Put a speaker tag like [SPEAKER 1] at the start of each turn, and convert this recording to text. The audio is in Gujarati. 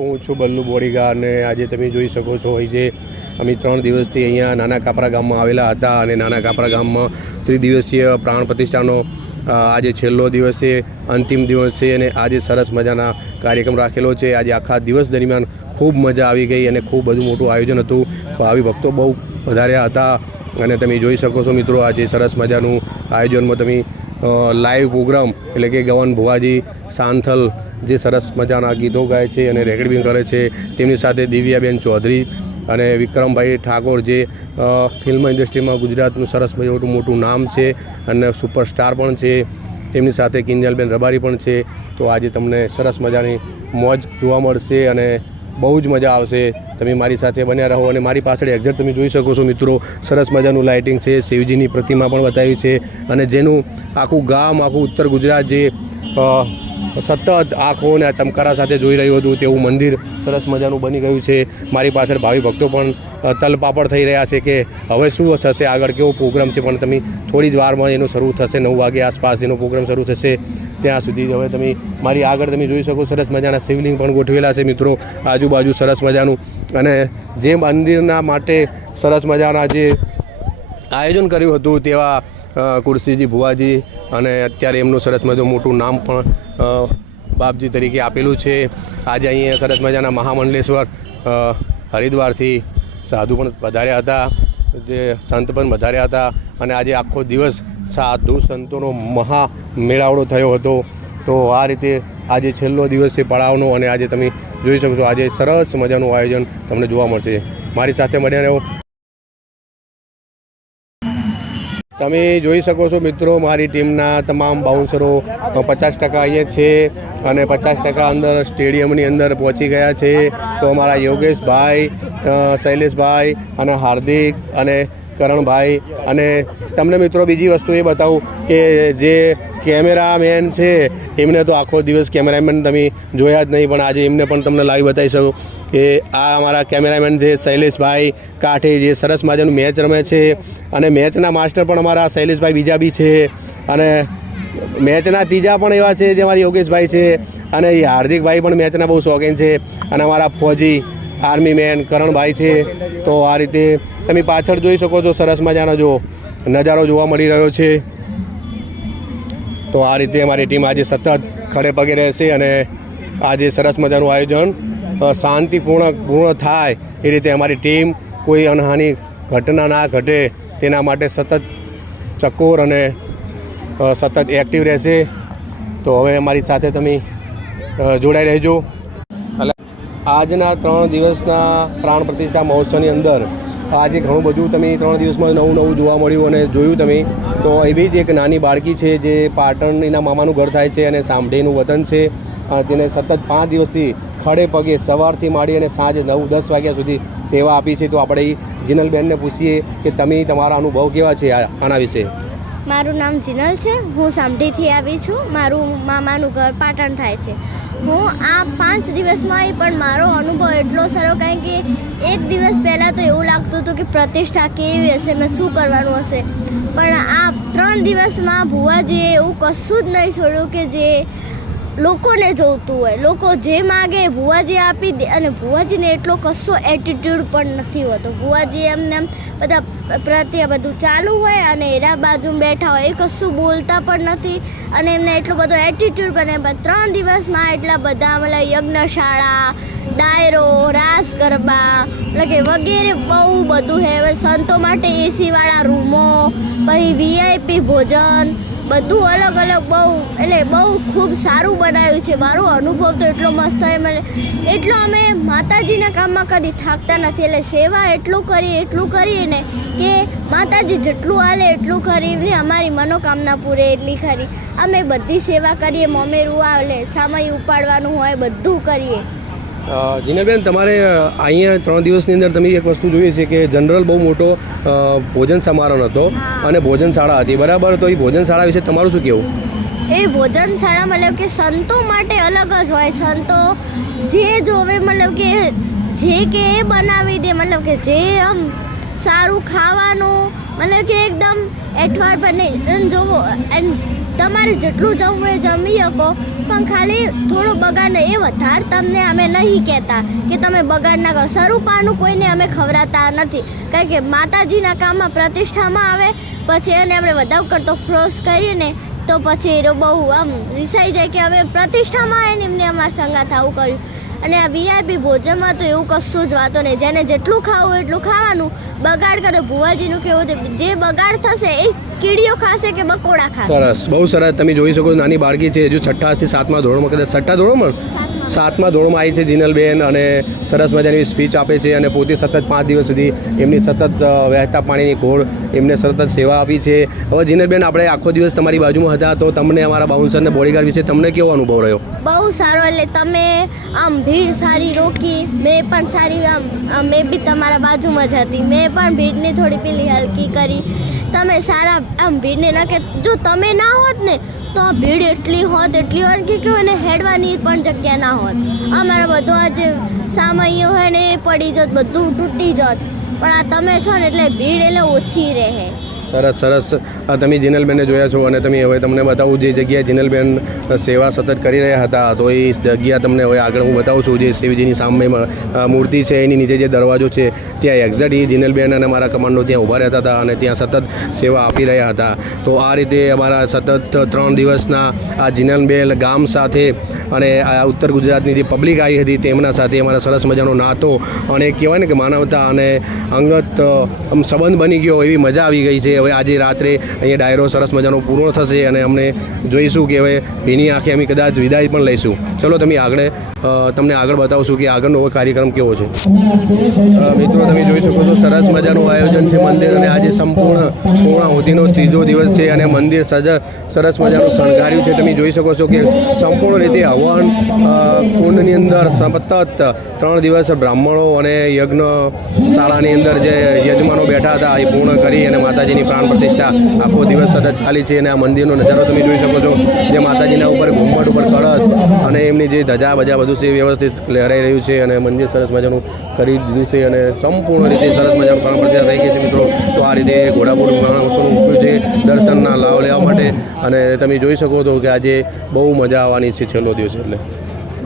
[SPEAKER 1] હું છું બલ્લુ બોડીગા અને આજે તમે જોઈ શકો છો અહીં જે અમે ત્રણ દિવસથી અહીંયા નાના કાપરા ગામમાં આવેલા હતા અને નાના કાપરા ગામમાં ત્રિદિવસીય પ્રાણ પ્રતિષ્ઠાનો આજે છેલ્લો દિવસ છે અંતિમ દિવસ છે અને આજે સરસ મજાના કાર્યક્રમ રાખેલો છે. આજે આખા દિવસ દરમિયાન ખૂબ મજા આવી ગઈ અને ખૂબ બધું મોટું આયોજન હતું. ભાવિ ભક્તો બહુ વધારે હતા અને તમે જોઈ શકો છો મિત્રો, આજે સરસ મજાનું આયોજનમાં તમે લાઈવ પ્રોગ્રામ એટલે કે ગવન ભુવાજી સાંથલ જે સરસ મજાના ગીતો ગાય છે અને રેકોર્ડિંગ કરે છે. તેમની સાથે દિવ્યાબેન ચૌધરી અને વિક્રમભાઈ ઠાકોર જે ફિલ્મ ઇન્ડસ્ટ્રીમાં ગુજરાતનું સરસ મોટું મોટું નામ છે અને સુપરસ્ટાર પણ છે. તેમની સાથે કિંજલબેન રબારી પણ છે. તો આજે તમને સરસ મજાની મોજ જોવા મળશે અને બહુ જ મજા આવશે. તમે મારી સાથે બન્યા રહો અને મારી પાછળ એક્ઝેક્ટ તમે જોઈ શકો છો મિત્રો. સરસ મજાનું લાઇટિંગ છે. શિવજીની પ્રતિમા પણ બતાવી છે. અને જેનું આખું ગામ, આખું ઉત્તર ગુજરાત જે સતત આંખો અને આ ચમકારા સાથે જોઈ રહ્યું હતું તેવું મંદિર સરસ મજાનું બની ગયું છે. મારી પાછળ ભાવિ ભક્તો પણ તલપાપડ થઈ રહ્યા છે કે હવે શું થશે, આગળ કેવો પ્રોગ્રામ છે પણ તમે થોડી જ વારમાં એનો શરૂ થશે, નવ વાગે આસપાસ એનો પ્રોગ્રામ શરૂ થશે. ત્યાં સુધી હવે તમે મારી આગળ તમે જોઈ શકો સરસ મજાના શિવલિંગ પણ ગોઠવેલા છે મિત્રો, આજુબાજુ સરસ મજાનું. અને જે મંદિરના માટે સરસ મજાના જે આયોજન કર્યું હતું તેવા કુરશીજી ભુવાજી અને અત્યારે એમનું સરસ મજાનું મોટું નામ પણ બાપજી તરીકે આપેલું છે. આજે અહીંયા સરસ મજાના મહામંડલેશ્વર હરિદ્વારથી સાધુ પણ વધાર્યા હતા, જે સંત પણ વધાર્યા હતા અને આજે આખો દિવસ સાધુ સંતોનો મહા મેળાવડો થયો હતો. તો આ રીતે આજે છેલ્લો દિવસ છે પડાવનો અને આજે તમે જોઈ શકો છો આજે સરસ મજાનું આયોજન તમને જોવા મળશે. મારી સાથે મળ્યા રહો. તમે જોઈ શકો છો મિત્રો, મારી ટીમના તમામ બાઉન્સરો પચાસ ટકા અહીંયા છે અને પચાસ ટકા અંદર સ્ટેડિયમની અંદર પહોંચી ગયા છે. તો અમારા યોગેશભાઈ શૈલેષભાઈ અને હાર્દિક અને કરણભાઈ. અને તમને મિત્રો બીજી વસ્તુ એ બતાવું કે જે કેમેરામેન છે, એમને તો આખો દિવસ કેમેરામેન તમે જોયા જ નહીં, પણ આજે એમને પણ તમને લાઈવ બતાવી શકું કે આ અમારા કેમેરામેન છે શૈલેષભાઈ કાઠે જે સરસ મજાનું મેચ રમે છે અને મેચના માસ્ટર પણ અમારા શૈલેષભાઈ બીજા બી છે અને મેચના ત્રીજા પણ એવા છે જે અમારા યોગેશભાઈ છે અને એ હાર્દિકભાઈ પણ મેચના બહુ શોખીન છે અને અમારા ફોજી આર્મી મેન કરણભાઈ છે. તો આ રીતે તમે પાછળ જોઈ શકો છો સરસ મજાનો જો નજારો જોવા મળી રહ્યો છે. તો આ રીતે અમારી ટીમ આજે સતત ખડે પગે રહેશે અને આજે સરસ મજાનું આયોજન શાંતિપૂર્ણ પૂર્ણ થાય એ રીતે અમારી ટીમ કોઈ અનહાની ઘટના ના ઘટે તેના માટે સતત ચકોર અને સતત એક્ટિવ રહેશે. તો હવે અમારી સાથે તમે જોડાઈ રહેજો. એટલે આજના ત્રણ દિવસના પ્રાણ પ્રતિષ્ઠા મહોત્સવની અંદર આજે ઘણું બધું તમે ત્રણ દિવસમાં નવું નવું જોવા મળ્યું અને જોયું તમે. તો એવી જ એક નાની બાળકી છે જે પાટણ એના મામાનું ઘર થાય છે અને સાંભળીનું વતન છે. અને તેને સતત પાંચ દિવસથી ખડે પગે સવારથી માંડી અને સાંજે નવ, દસ વાગ્યા સુધી સેવા આપી છે. તો આપણે જિનલબેનને પૂછીએ કે તમે તમારા અનુભવ કેવા છે આના વિશે?
[SPEAKER 2] મારું નામ જિનલ છે. હું સામઢીથી આવી છું. મારું મામાનું ઘર પાટણ થાય છે. હું આ પાંચ દિવસમાં આવી પણ મારો અનુભવ એટલો સારો કારણ કે એક દિવસ પહેલાં તો એવું લાગતું હતું કે પ્રતિષ્ઠા કેવી હશે મેં શું કરવાનું હશે. પણ આ ત્રણ દિવસમાં ભુવાજીએ એવું કશું જ નહીં છોડ્યું કે જે લોકોને જોઈતું હોય. લોકો જે માગે ભુવાજી આપી દે. અને ભુવાજીને એટલો કશો એટીટ્યૂડ પણ નથી હોતો. ભુવાજી એમને એમ બધા પ્રત્યે બધું ચાલુ હોય અને એના બાજુ બેઠા હોય, એ કશું બોલતા પણ નથી. અને એમને એટલો બધો એટીટ્યૂડ પણ એમ ત્રણ દિવસમાં એટલા બધા મતલબ યજ્ઞશાળા, ડાયરો, રાસ ગરબા, એટલે કે વગેરે બહુ બધું હે. સંતો માટે એસીવાળા રૂમો, પછી વીઆઈપી ભોજન બધું અલગ અલગ બહુ, એટલે બહુ ખૂબ સારું બનાવ્યું છે. મારો અનુભવ તો એટલો મસ્ત થાય મને. એટલો અમે માતાજીના કામમાં કદી થાકતા નથી. એટલે સેવા એટલું કરીએ એટલું કરીએ ને કે માતાજી જેટલું હાલે એટલું કરીને અમારી મનોકામના પૂરે એટલી ખરી. અમે બધી સેવા કરીએ, મમેરું આવે સમય ઉપાડવાનું હોય, બધું કરીએ.
[SPEAKER 1] જીનલબેન તમારે અહીંયા ત્રણ દિવસની અંદર તમે એક વસ્તુ જોઈએ છે કે જનરલ બહુ મોટો ભોજન સમારોહ હતો. અને ભોજનશાળા હતી. બરાબર? તો એ ભોજનશાળા વિશે તમારું શું કહેવું?
[SPEAKER 2] એ ભોજનશાળા મતલબ કે સંતો માટે અલગ જ હોય. સંતો જે જોવે મતલબ કે જે કે એ બનાવી દે મતલબ કે જે આમ સારું ખાવાનું મતલબ કે એકદમ અઠવાડ બને. જોવો અને તમારે જેટલું જમવું એ જમી શકો, પણ ખાલી થોડું બગાડ એ વધારે તમને અમે નહીં કહેતા કે તમે બગાડ ના કરો. સ્વરૂપાનું કોઈને અમે ખવડાતા નથી. કારણ કે માતાજીના કામમાં પ્રતિષ્ઠામાં આવે, પછી એને આપણે વધાવ કરતો ક્રોસ ને તો પછી એ બહુ આમ રિસાઈ જાય કે હવે પ્રતિષ્ઠામાં એને એમને અમારા સંગાથ આવું કર્યું. અને આ વીઆઈપી ભોજનમાં તો એવું કશું જ વાતો નહીં. જેને જેટલું ખાવું એટલું ખાવાનું. બગાડ કરે. ભુવાજીનું કેવું છે જે બગાડ થશે એ કીડીઓ ખાશે કે બકોડા ખાશે?
[SPEAKER 1] સરસ. બહુ સરસ. તમે જોઈ શકો નાની બાળકી છે. હજુ છઠ્ઠાથી સાતમા ધોરણમાં કદાચ છઠ્ઠા ધોરણમાં?
[SPEAKER 2] સાતમા.
[SPEAKER 1] ધોરણમાં આવી છે જીનલબેન અને સરસ મજાની સ્પીચ આપે છે અને પોતે સતત પાંચ દિવસ સુધી એમની સતત વહેતા પાણીની ઘોળ એમને સતત સેવા આપી છે. હવે જીનલબેન આપણે આખો દિવસ તમારી બાજુમાં હતા તો તમને અમારા બાઉન્સર અને બોડીગાર્ડ વિશે તમને કેવો અનુભવ રહ્યો?
[SPEAKER 2] બહુ સારો. એટલે તમે આમ ભીડ સારી રોકી, મેં પણ સારી, આમ મેં બી તમારા બાજુમાં જ હતી. મેં પણ ભીડને થોડી પેલી હલકી કરી. તમે સારા, આમ, ભીડને ના કે, જો તમે ના હોત ને, તો આ ભીડ એટલી હોત એટલી હોત કે કહ્યું એને હેડવાની પણ જગ્યા ના હોત. અમારા બધો આ જે સામયો હોય ને, એ પડી જત, બધું તૂટી જત. પણ આ તમે છો ને, એટલે ભીડ એટલે ઓછી રહે.
[SPEAKER 1] સરસ સરસ. તમે જીનલબેનને જોયા છો અને તમે હવે તમને બતાવું જે જગ્યાએ જીનલબેન સેવા સતત કરી રહ્યા હતા, તો એ જગ્યા તમને હવે આગળ હું બતાવું છું. જે શિવજીની સામે મૂર્તિ છે, એની નીચે જે દરવાજો છે, ત્યાં એક્ઝેક્ટ એ જીનલબેન અને મારા કમાન્ડો ત્યાં ઊભા રહેતા હતા અને ત્યાં સતત સેવા આપી રહ્યા હતા. તો આ રીતે અમારા સતત ત્રણ દિવસના આ જીનલબેન ગામ સાથે અને આ ઉત્તર ગુજરાતની જે પબ્લિક આવી હતી તેમના સાથે અમારા સરસ મજાનો નાતો અને કહેવાય ને કે માનવતા અને અંગત સંબંધ બની ગયો એવી મજા આવી ગઈ છે. હવે આજે રાત્રે અહીંયા ડાયરો સરસ મજાનો પૂર્ણ થશે અને અમને જોઈશું કે હવે ભીની આંખે અમે કદાચ વિદાય પણ લઈશું. ચલો, તમે આગળ તમને આગળ બતાવશું કે આગળનો કાર્યક્રમ કેવો છે. મિત્રો, તમે જોઈ શકો છો, સરસ મજાનું આયોજન છે મંદિર અને આજે સંપૂર્ણ પૂર્ણાહુતિનો ત્રીજો દિવસ છે અને મંદિર સજ, સરસ મજાનું શણગાર્યું છે. તમે જોઈ શકો છો કે સંપૂર્ણ રીતે હવન કુંડની અંદર સતત ત્રણ દિવસ બ્રાહ્મણો અને યજ્ઞ શાળાની અંદર જે યજમાનો બેઠા હતા એ પૂર્ણ કરી અને માતાજીની પ્રાણ પ્રતિષ્ઠા આખો દિવસ સતત ચાલી છે અને આ મંદિરનો નજારો તમે જોઈ શકો છો. જે માતાજીના ઉપર ઘુમ્મટ, ઉપર કળશ અને એમની જે ધજા બજા બધું છે વ્યવસ્થિત લહેરાઈ રહ્યું છે અને મંદિર સરસ મજાનું કરી દીધું છે અને સંપૂર્ણ રીતે સરસ મજાનું પ્રાણ પ્રતિષ્ઠા થઈ ગઈ છે મિત્રો. તો આ રીતે ઘોડાપુર મહોત્સવનું ઉઠ્યું છે દર્શનના લાભ લેવા માટે. અને તમે જોઈ શકો છો કે આજે બહુ મજા આવવાની છે છેલ્લો દિવસ એટલે.